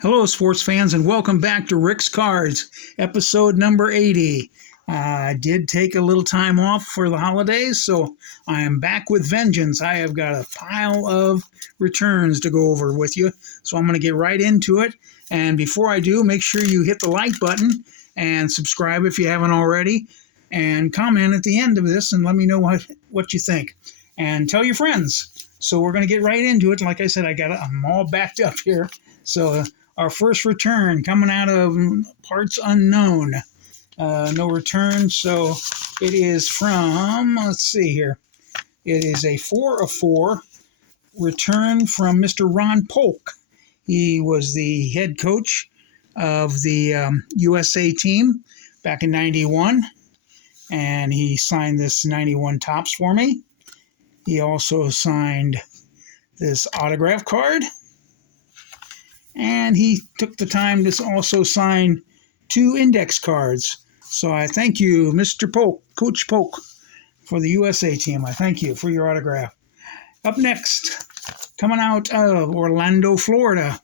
Hello, sports fans, and welcome back to Rick's Cards, episode number 80. I did take a little time off for the holidays, so I am back with vengeance. I have got a pile of returns to go over with you, so I'm going to get right into it. And before I do, make sure you hit the like button and subscribe if you haven't already, and comment at the end of this and let me know what you think. And tell your friends. So we're going to get right into it. Like I said, I'm all backed up here. So our first return coming out of parts unknown. No return, so it is from, let's see here. It is a 4 of 4 return from Mr. Ron Polk. He was the head coach of the USA team back in 91, and he signed this 91 Topps for me. He also signed this autograph card. And he took the time to also sign 2 index cards. So I thank you, Mr. Polk, Coach Polk, for the USA team. I thank you for your autograph. Up next, coming out of Orlando, Florida,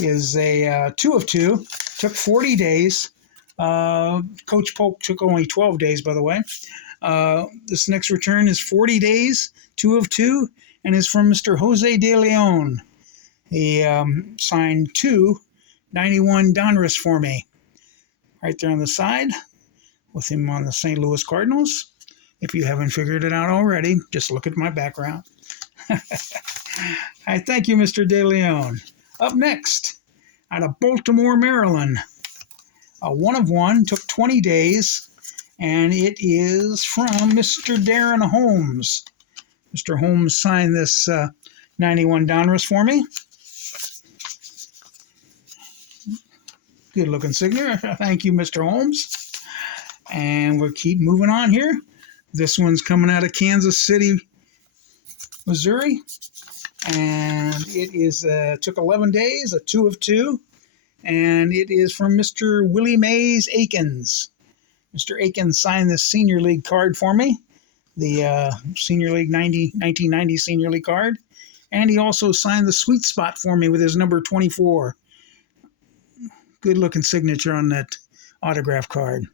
is a 2 of 2. Took 40 days. Coach Polk took only 12 days, by the way. This next return is 40 days, 2 of 2, and is from Mr. Jose De Leon. He signed 2 91 Donruss for me, right there on the side, with him on the St. Louis Cardinals. If you haven't figured it out already, just look at my background. I thank you, Mr. De Leon. Up next, out of Baltimore, Maryland, a 1 of 1, took 20 days, and it is from Mr. Darren Holmes. Mr. Holmes signed this 91 Donruss for me. Good looking signature. Thank you, Mr. Holmes. And we'll keep moving on here. This one's coming out of Kansas City, Missouri. And it is took 11 days, a 2 of 2. And it is from Mr. Willie Mays Akins. Mr. Akins signed this Senior League card for me, the Senior League 1990 Senior League card. And he also signed the sweet spot for me with his number 24. Good-looking signature on that autograph card.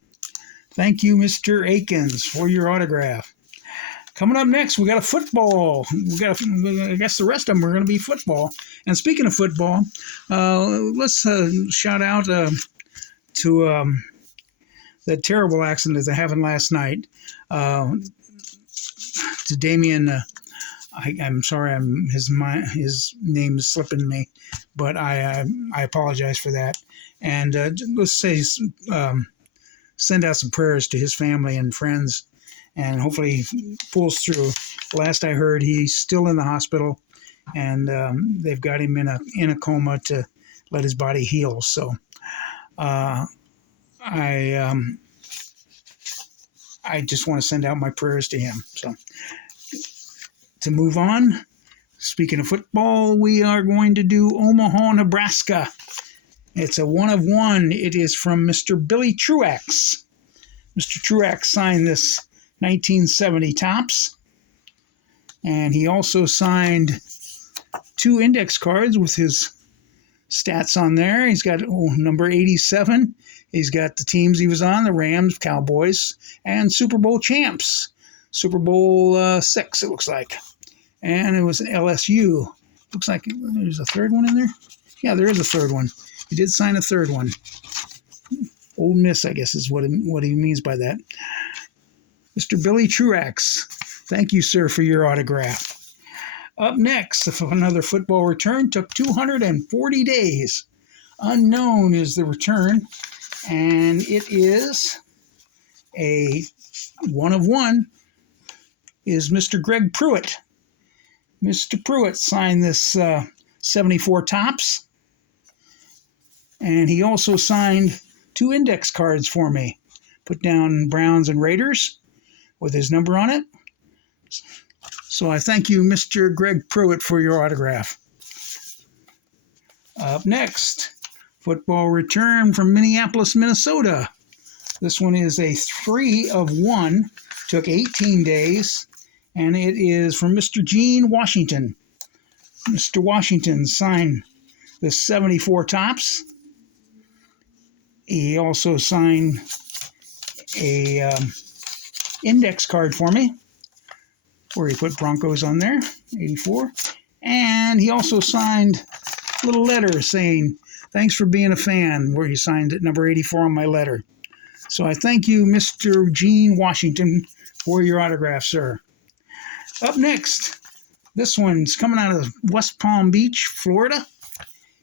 Thank you, Mr. Akins, for your autograph. Coming up next, we got a football. I guess the rest of them are going to be football. And speaking of football, let's shout out to that terrible accident that happened last night. To Damien, I'm sorry, his name is slipping me, but I apologize for that. And let's say send out some prayers to his family and friends, and hopefully he pulls through. Last I heard, he's still in the hospital, and they've got him in a coma to let his body heal. So I just want to send out my prayers to him. So to move on, speaking of football, we are going to do Omaha, Nebraska. It's a 1 of 1. It is from Mr. Billy Truax. Mr. Truax signed this 1970 Topps. And he also signed 2 index cards with his stats on there. He's got number 87. He's got the teams he was on, the Rams, Cowboys, and Super Bowl champs. Super Bowl 6, it looks like. And it was an LSU. Looks like there's a third one in there. Yeah, there is a third one. He did sign a third one. Ole Miss, I guess, is what he means by that. Mr. Billy Truax, thank you, sir, for your autograph. Up next, another football return. Took 240 days. Unknown is the return. And it is a 1 of 1. Is Mr. Greg Pruitt. Mr. Pruitt signed this 74 Topps. And he also signed 2 index cards for me. Put down Browns and Raiders with his number on it. So I thank you, Mr. Greg Pruitt, for your autograph. Up next, football return from Minneapolis, Minnesota. This one is a 3 of 1. Took 18 days. And it is from Mr. Gene Washington. Mr. Washington signed the 74 tops. He also signed a index card for me where he put Broncos on there, 84. And he also signed a little letter saying, "Thanks for being a fan," where he signed it, number 84 on my letter. So I thank you, Mr. Gene Washington, for your autograph, sir. Up next, this one's coming out of West Palm Beach, Florida.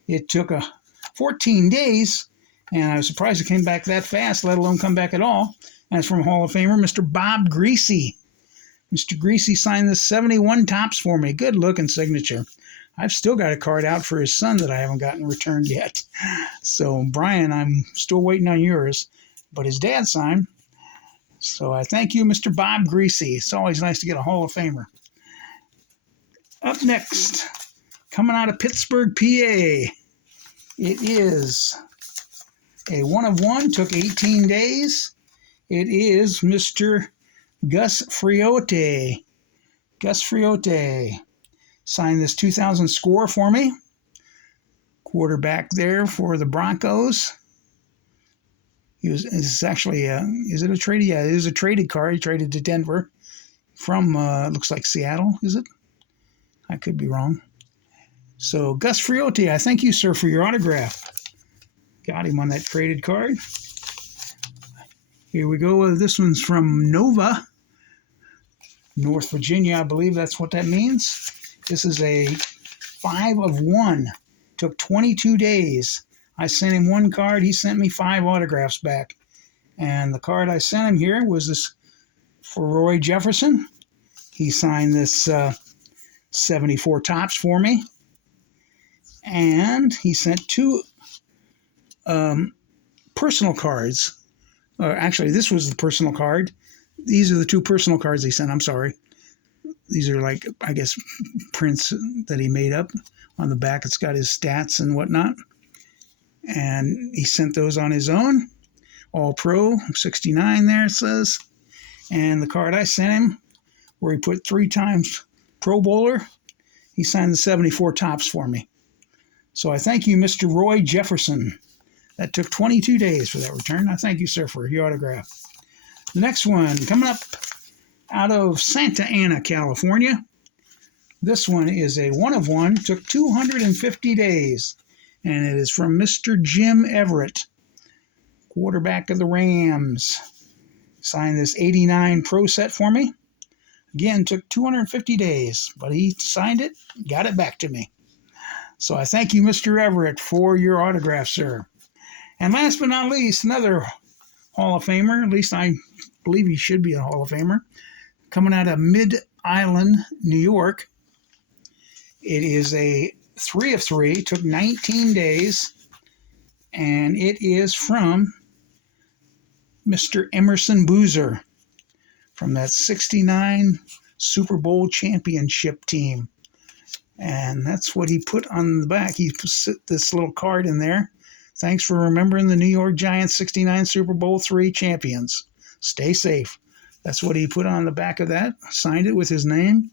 It took 14 days, and I was surprised it came back that fast, let alone come back at all. And it's from Hall of Famer, Mr. Bob Greasy. Mr. Greasy signed the 71 tops for me. Good looking signature. I've still got a card out for his son that I haven't gotten returned yet. So, Brian, I'm still waiting on yours. But his dad signed. So I thank you, Mr. Bob Greasy. It's always nice to get a Hall of Famer. Up next, coming out of Pittsburgh, PA, it is a 1 of 1, took 18 days. It is Mr. Gus Friote. Gus Friote signed this 2000 score for me. Quarterback there for the Broncos. It's actually, is it a trade? Yeah, it is a traded card. He traded to Denver from, looks like Seattle, is it? I could be wrong. So, Gus Friote, I thank you, sir, for your autograph. Got him on that traded card. Here we go. This one's from Nova, North Virginia. I believe that's what that means. This is a 5 of 1. Took 22 days. I sent him 1 card. He sent me 5 autographs back. And the card I sent him here was this for Roy Jefferson. He signed this 74 tops for me. And he sent 2 personal cards. Actually, this was the personal card. These are the 2 personal cards he sent. I'm sorry. These are like, I guess, prints that he made up. On the back, it's got his stats and whatnot. And he sent those on his own. All Pro, 69 there, it says. And the card I sent him, where he put 3 times Pro Bowler, he signed the 74 tops for me. So I thank you, Mr. Roy Jefferson. That took 22 days for that return. I thank you, sir, for your autograph. The next one, coming up out of Santa Ana, California. This one is a 1 of 1, took 250 days. And it is from Mr. Jim Everett, quarterback of the Rams. Signed this 89 Pro set for me. Again, took 250 days, but he signed it, got it back to me. So I thank you, Mr. Everett, for your autograph, sir. And last but not least, another Hall of Famer, at least I believe he should be a Hall of Famer, coming out of Mid-Island, New York. It is a 3 of 3, took 19 days, and it is from Mr. Emerson Boozer from that 69 Super Bowl championship team. And that's what he put on the back. He put this little card in there. Thanks for remembering the New York Giants 69 Super Bowl III champions. Stay safe. That's what he put on the back of that. Signed it with his name.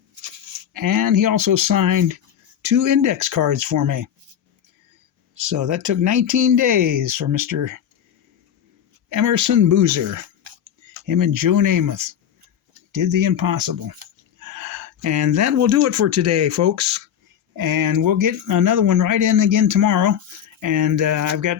And he also signed 2 index cards for me. So that took 19 days for Mr. Emerson Boozer. Him and Joe Namath did the impossible. And that will do it for today, folks. And we'll get another one right in again tomorrow. And I've got